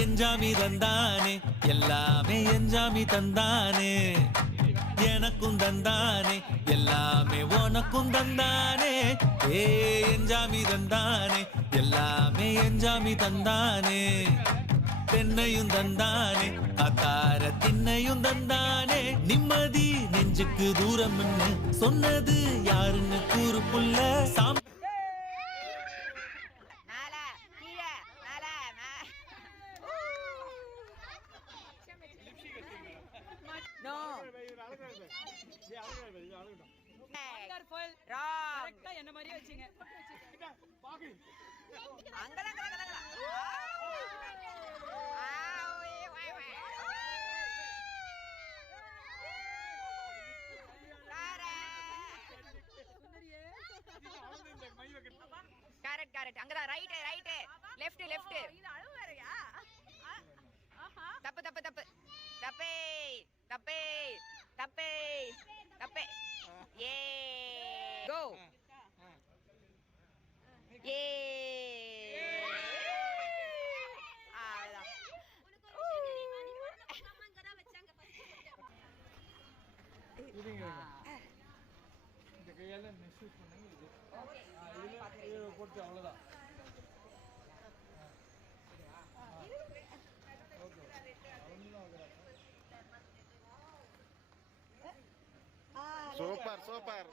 என்ஜாமி தந்தானே எல்லாமே என்ஜாமி தந்தானே எனக்கும் தந்தானே எல்லாமே உனக்கும் தந்தானே ஏ என்ஜாமி தந்தானே எல்லாமே என்ஜாமி தந்தானே தென்னையும் தந்தானே அத்தார திண்ணையும் தந்தானே நிம்மதி நெஞ்சுக்கு தூரம் சொன்னது யாருன்னு கூறு புள்ள சாமி No. Wonderful. Wrong. என்ன மாதிரியே வச்சீங்க. அங்கல. Correct. அங்கதான் right. Left. இது அளவு வேறயா? தப்பு. தப்பே. Go. அவ்வளவுதான். இந்த கையால மிஸ்யூஸ் பண்ணி இது போட்டு அவ்வளோதான். சூப்பர்